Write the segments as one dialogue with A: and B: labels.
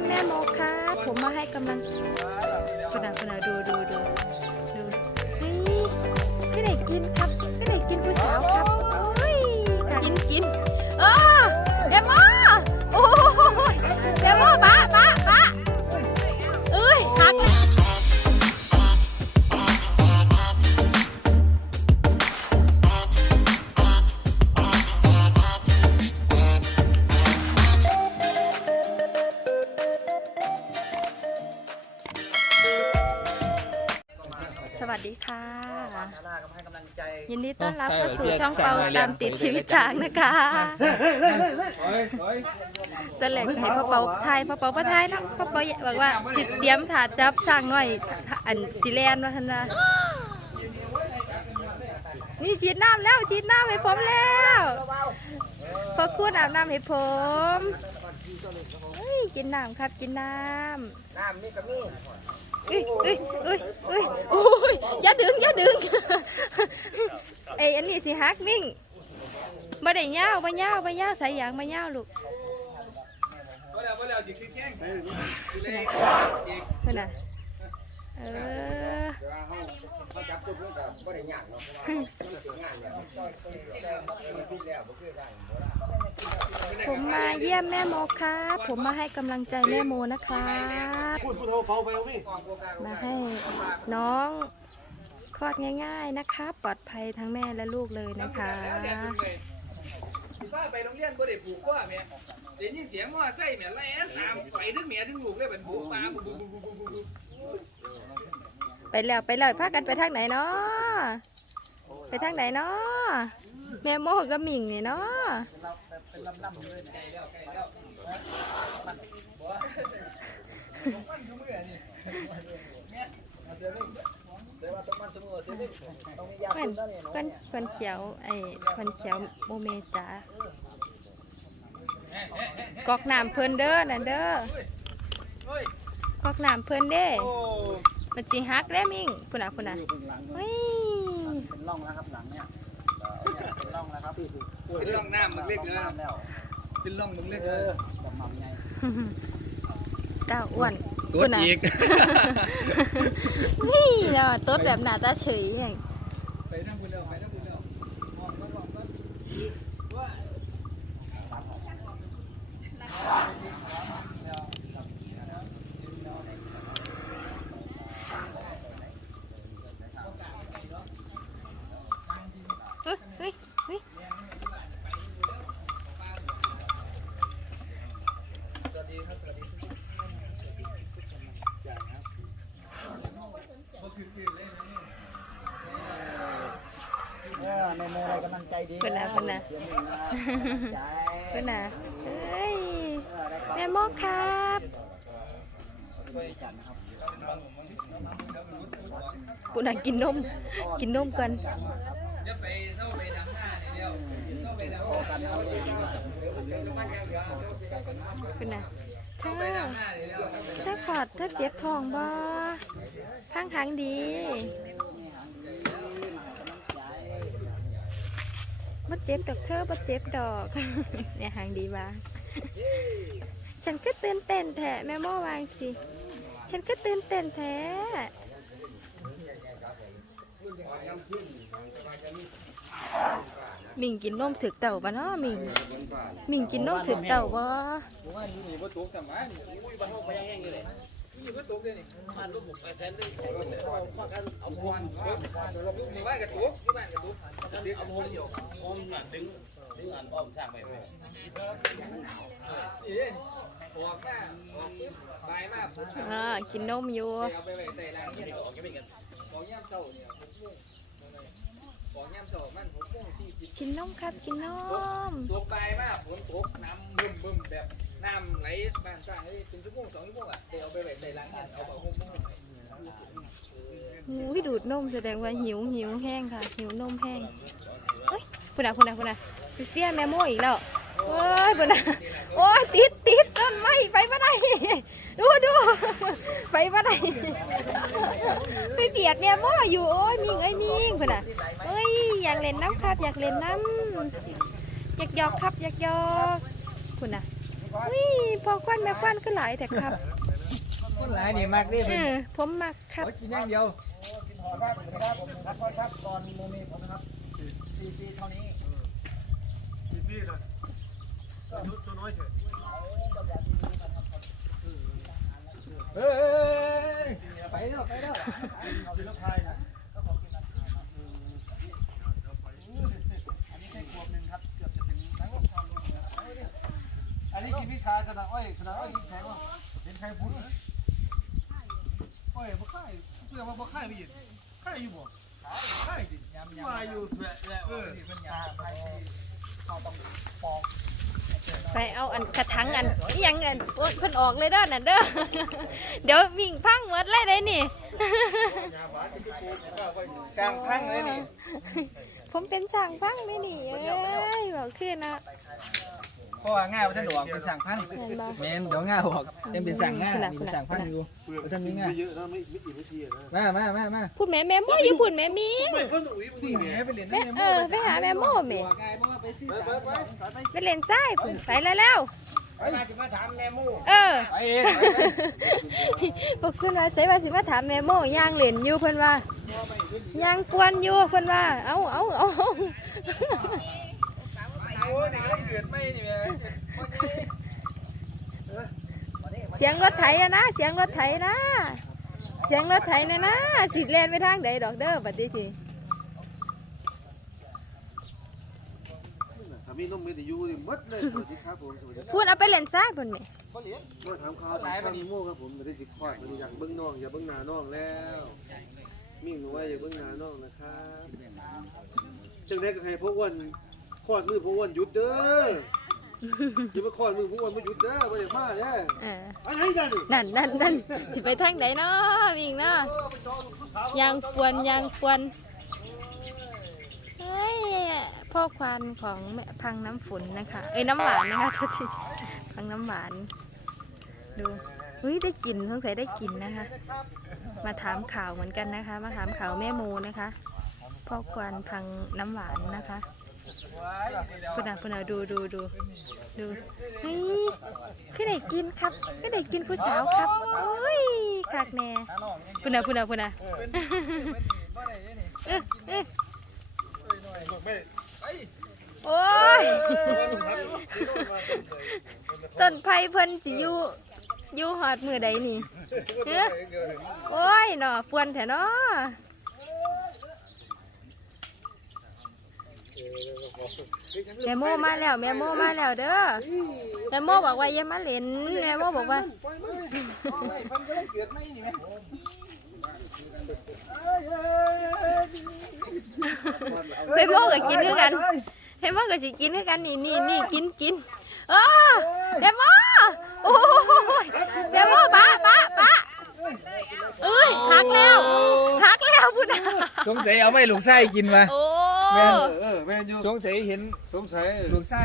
A: มแม่โมครับผมมาให้กำลังคุณอาคุณาดูดูดูดูนี่ให้ได้กินครับให้ได้กินผู้สาวครับโอ้ยกินกินเออเดมอโอ้เดมอบ้าบ้า สวัสดีค่ะ ยินดีต้อนรับเข้าสู่ช่องเปาตามติดชีวิตช้างนะคะจะแหลกให้พ่อเปาไทยพ่อเปาพ่อไทยเนาะพ่อเปาบอกว่าจิตเตรียมถาจับช้างหน่อย อันจิแลนว่าท่านว่านี่ฉีดน้ำแล้วฉีดน้ำให้ผมแล้วพอคุณอาบน้ำให้ผมเฮ้ยกินน้ำครับกินน้ำ
B: น้ำนี่ก็มี
A: อุ้ยอุ้ยอุ้ยอุ้ยโอ้ยอย่าดึงอย่าดึงเอ้ยอันนี้สิฮักนิ่งบ่ได้ยาวบ่ยาวบ่ยาวสายยางบ่ยาวลูกเพิ่นน่ะเออ
B: เขาจับ
A: ผมมาเยี่ยมแม่โมครับ ผมมาให้กำลังใจแม่โมนะครับ
C: พูดพูดเอาเบาไปเอาพี่
A: มาให้น้องคลอดง่าย ๆนะคะ ปลอดภัยทั้งแม่และลูกเลยนะคะ
D: ว่าไปโรงเรียนบ่ได้ผูกข้อแม่ได้ยินเสียงมอไซค์แม่ไล่แอนตามไปถึงแม่ถึงลูกเลยเป็นผูกมาบุบบุบุบุบุ
A: ไปแล้วไปเลยพากันไปทางไหนเนาะไปทางไหนเนาะแม่โมกับหมิงนี่เนาะ
B: แต่ว่าต้องมันเสมอสิต้องมียา
A: เพื่อน
B: คุมแล้วเนี่ย
A: เพื่อนเพื่อนเขียวไอ้เพื่อนเขียวโมเมจ๋ากอกน้ำเพื่อนเด้อนั่นเด้อ
D: เฮ้ย
A: กอกน้ำเพื่อนเด้
D: โอ้
A: มันสิฮักแล้วมิงพุ่นน่ะพุ่นน่ะเฮ้ย
B: เป็นร่องแล้วครับหลังเนี่ยเป็นร่ องแล้วครับ
D: เป็นร่องน้ำมึงเล็กเลย
B: น้ำแล้ว
D: เป็นร่องมึงเล็ก
B: เอ
D: เล
B: อยดอกหม่ำไง
A: ก้าวอ้วน
D: ตัว
A: พุ่นน่ะ
D: อีก
A: นี่เนาะต๊ดแบบหน้าตาเฉยอย่าง
D: ไปทางบุญแล้วไปทางบุญแล้วมองมามองมาว่า
A: เฮ้ยเฮ้ยเฮ้ย
D: สวัสดีครับสวัสดีจ่ายครับบ่คือคือเลยนะนี่
B: เออ ในโมอะไรกำลังใจดี
A: พุ่นน่ะพุ่นน่ะ
B: เสียงหนึ่งนะใจ
A: พุ่นน่ะเฮ้ย
B: เออได้ครับ
A: แม่โมกครับ
B: จัดนะครับ
A: ปุ่นน่ะกินนม กินนมก่อน
D: จะไปเท่าไปดำหน้าเนี่ยเดียวเท่าไปดำหน้า
B: กันเอาเอง
A: ปุ่นน่ะเธอ
D: ไปดำหน้าเนี่ยเดียว
A: เธอขอดเธอเจ็บท้องบ่ข้างทางดี บ่เจ็บดอกเธอบ่เจ็บดอกเนี่ยหางดีว่าฉันก็ตื่นเต้นแท้แม่โมวางสิ ฉันก็ตื่นเต้นแท้มิงกินนมถึกเต่าปะเนาะมิงมิงกินนมถึกเต่าบ่
D: ผมว่าอยู่ นี่กแต่มานี่อุ้ยบ้านเฮาไปยังแห้งอยู่เลยนี่บ่ตกเลยนี่บ้านลูกผมไปแซนเลยเอาพากันเอาพวนเราลูกนี่ว่ากระตุกอยู่บ้านกระตุกเอาพวนอยู่
E: อมน่ะดึงดึงอันอ้อมสร้างไปไหม
D: นี่เด้ออกหน้าออกปึ๊บบ่ายมาปุ๊บ
A: อ่ากินนมอยู่
D: เอาไปไว้ใส่รางนี่ออกยังไม่กันออกย่ามเจ้าเนี่ยผมมุ่ง
A: กินนมครับกินนม
D: ตัวปลมากฝนตกน้ำบึ้มบึ้มแบบ น้ำไหลบานสร้างให้เป็นชั่วโมงสองชั่วโมงอะเดี๋ยวเอาไปไว้ใส่ล้างเงินเอาไปหุ้ม
A: หูยดูดนมแสดงว่าหิวหิวแห้งค่ะ หิวนมแห้งเฮ้ยพุ่นน่ะพุ่นน่ะพุ่นน่ะพี่เฟียแม่โม่อีกแล้วโอ้ยพุ่นน่ะโอ้ยติดติดต้นไม้ไปบ่ได้ดูดูไปบ่ได้ไปเบียดแม่โม่อยู่โอ้ยมิงไอ้ยมิงพุ่นน่ะเอ้ยอยากเล่นน้ำครับ อยากเล่นน้ำอยากยอกครับอยากยอกพุ่นน่ะ วิพอควันแม่ควันก็หลายแต่ครับ
D: คนหลายนี่มากดิ
A: เออผมมักครับ
D: เขากินอย่างเดียวเฮ้ยไปแล้วไปแล้ว
C: อันนี้กินพิชากระดาษอ้อยกระดาษอ้อยกินแข็งว่ะเป็นใครพูดอ้อยบ่ค่ายเพื่อว่าบ่ค่ายไปยินค่ายอยู่บ่ค่ายดิมาอยู่เออ
A: ไปเอาอันกระถังอันอิหยังอันโอ๊ยเพิ่นออกเลยเด้อนั่นเด้อเดี๋ยววิ่งพังหมดเลยเด้นี่
D: ช่างพังเลยนี่
A: ผมเป็นช่างพังเลยนี่เอ้ยบอกขึ้นนะ
D: เพราะว่าง่ายว่าท่านหลวงเป็นสั่งพัง
A: เห็นบ่
D: แมนเดี๋ยวง่ายบอกเต็มเป็นสั่งง่ายนี่เป็นสั่งพังอยู่ท่านนี้ง่าย
C: เยอะนะไม่ไม่กี่นาทีนะ
D: มามามามา
A: พูดแม่แม่โม่อยู่พูดแม่มิง
C: ไม่เพิ่นอุ้ยบางที
D: แห
C: แม่
D: มไปเรียน
A: แม่เออไปหาแม่โม่แม่
D: ง่ายบ่ไปซื้อ
C: ไปไปไป
A: ไปเล่นซ้ายพุ่นไปแล้วแล้ว
B: น่าจะมาถามแม่มู่
A: เออ
D: ไปเอง
A: บอกเพิ่นว่าใส่ว่าสิมาถามแม่โม่ย่างเล่นอยู่เพิ่นว่าย่างกวนอยู่เพิ่นว่า เอาเอาเอา
D: โอ้ยนี่ก็ เดือดไม่นี่แม่
A: เสียงรถไถอะนะ เสียงรถไถนะ เสียงรถไถเนี่ยนะสิแล่นไปทางใดดอกเด้อบัดนี้ที
C: ถ้ามีนมไม่ได้อยู่นี่หมดเลยสวัสดีครับผมสวัสดี
A: พูดเอาไปเล่นซ้ายพุ่นแม่
C: มาถามข่าวถามข้าวโม่ครับผมไม่ได้สิคลอดไม่ได้อยากเบิ้งน้องอย่าเบิ้งหน้าน้องแล้วมิ่งหนูว่าอย่าเบิ้งหน้าน้องนะครับจังได้ก็ให้พวกอ้วนคล อดมือพวกอ้วนหยุดเด้ออย่ามาคลอดมือพวกอ้วนมาหยุดเด้อบ่ได้มาเด้อ
A: เออ
C: อันไหนกันนี่
A: นั่นนั่นนั่นสิไปทางไหนเนาะวิ่งเนาะยางควนยางควนเฮ้ยพ่อควานของแม่พังน้ำฝนนะคะ เอ้ยน้ำหวานนะคะทุกทีพังน้ำหวานดูเฮ้ยได้กลิ่นสงสัยได้กลิ่นนะคะ มาถามข่าวเหมือนกันนะคะ มาถามข่าวแม่โมนะคะพ่อควานพังน้ำหวานนะคะ คุณอาคุณอาดูดูดูดูเฮ้ยก็ได้กินครับก็ได้กินผู้สาวครับโอ้ยขากแน่คุณอาคุณอาคุณอาเออโอ้ยต้นไผ่เพิ่นสิยูยูหอดมือใดนี่เฮ้อโอ้ยเนาะปวนแท้เนาะ แม่โมมาแล้วแม่โมมาแล้วเด้อแม่โมบอกว่าอย่ามาเล่นแม่โมบอกว่าแม่โมก็กินด้วยกันแม่โมก็สิกินด้วยกันนี่นี่นี่กินกินเออแม่โมโอ้ยแม่โมป้าป้าป้าเอ้ยหักแล้วหักแล้วพุ่นน่ะ
D: สงสัยเอาไม่ลูกไส้กินมา
A: โอ้
D: แม่น
C: เออแม่นอยู่
D: สงสัยเห็น
C: สงสัย
D: ลูกไส้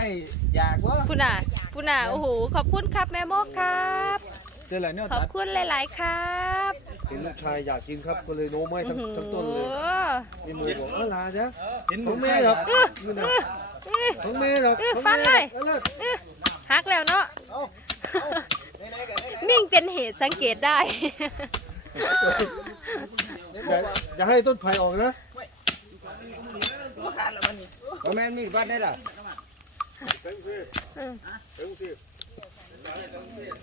D: อยากว่า
A: พุ่นน่ะพุ่นน่ะโอ้โหขอบคุณครับแม่โมครับ
D: เจอแล้วเนี่ย
A: ขอบ
D: ตัด
A: คุณหลาย ๆ ครับ
C: เห็นลูกชายอยากกินครับก็เลยโน้มไม้ทั้งทั้งต้นเลยนี่มือบอกเออลาจ้ะ
D: เห็น
C: ข
D: ลู
C: อง
D: ก
C: แม่
D: ไส้
C: หร
D: ค
C: อ
D: รับ
C: นี่นะ
A: อื้อ
C: ของแม่หรอ
A: เออ
C: ของ
A: ฟันเลย
C: เออ
A: อื้อหักแล้วเนาะ นิ่งเป็นเหตุสังเกตได้
C: อย่าอย่าให้ต้นไผ่ออกนะ
B: บ่แม่นมีบ้านได้ล่ะ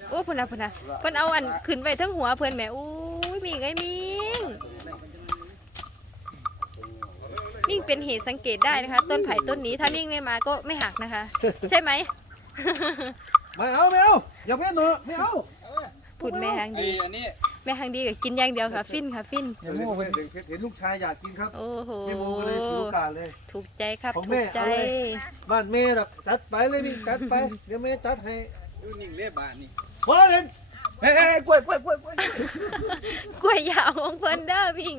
A: โอ้พุ่นนะพุ่นนะเพิ่นเอาอันขึ้นไว้ทั้งหัวเพิ่นแหมอู้ยมิงไอ้มิงมิ่งเป็นเหตุสังเกตได้นะคะ ต้นไผ่ต้นนี้ถ้ามิ่งไม่มาก็ไม่หักนะคะ ใช่ไหม
C: ไม่เอาไม่เอาอย่าเพ่นหนูไม่เอา
A: พูดแม่ทาง
D: ไอ้
A: ดี
D: อันนี้
A: แม่ทางดีก็กินอย่างเดียวค่ะ ฟินค่ะฟิน
C: เห็นเห็นลูกชายอยากกินครับ
A: โอ้โห
C: พี่โมก็เลยถือโอกาสเลย
A: ถูกใจครับ
C: ของ
A: ถู
C: แม่
A: กใจ
C: เอาเลย บ้านแม่หรอกจัดไปเลยนี่จัดไปเดี๋ยวแม่จัดให้
D: ดูนิ่งเรียบบ้านนี่
C: พอเลย
D: เฮ้ยเฮ้ยกล้วยกล้วยกล้วยกล้วย
A: กล้วยยาวของเพิ่นเด้อพิง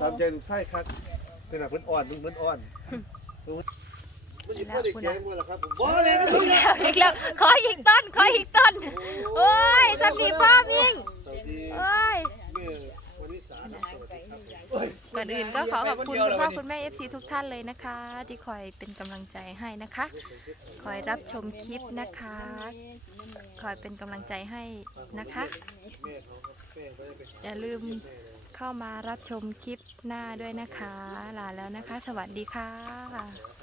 C: ตามใจลูกชายครับเป็นแบบเพิ่นอ่อนลูกเพิ่นอ่อนมันยิบพ่อเด็กแกงหมดแล้วครับผมพอเลยนะพูด
A: แล้วอีกแล้ว ขออีกต้น ขออีกต้น โอ้ยสักทีพ่อพิง
C: วัสดี
A: โอ้ย
C: แม่วันนี้สาสวัสดีครับ
A: ก่อนอื่นก็ขอขอบคุณคุณพ่อคุณแม่ FC ทุกท่านเลยนะคะ ที่คอยเป็นกำลังใจให้นะคะ คอยรับชมคลิปนะคะ คอยเป็นกำลังใจให้นะคะ อย่าลืมเข้ามารับชมคลิปหน้าด้วยนะคะ ลาแล้วนะคะ สวัสดีค่ะ